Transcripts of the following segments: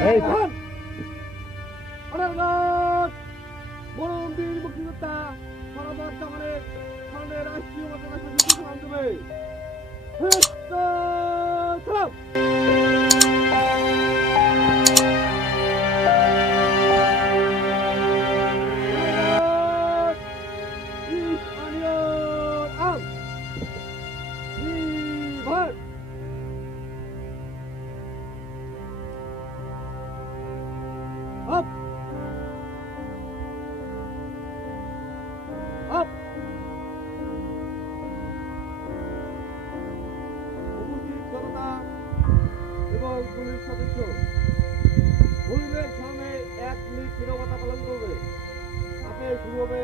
エイパンお願いします。ボロンビーにも気になった体は高め関連シュをまた出してくださいフットトラン二番 Up! Up! এবং পুলিশ সদস্য হরিণের সামনে এক মিনিট নিরবতা পালন করবে হাতে শুরু হবে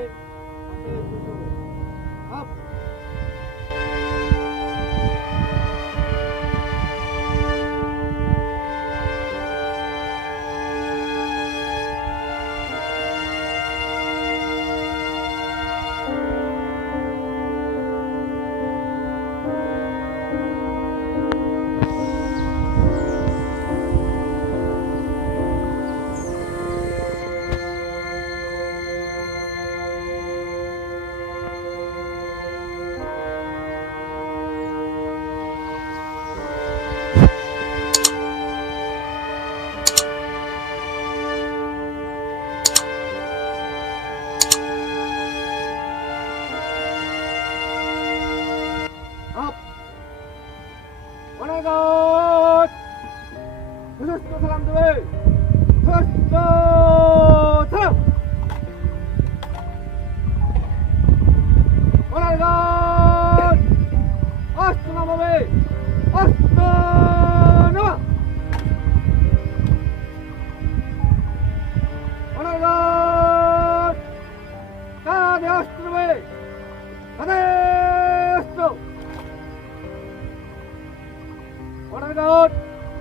We're Selamat. the selamat.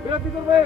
বিরতি করবে।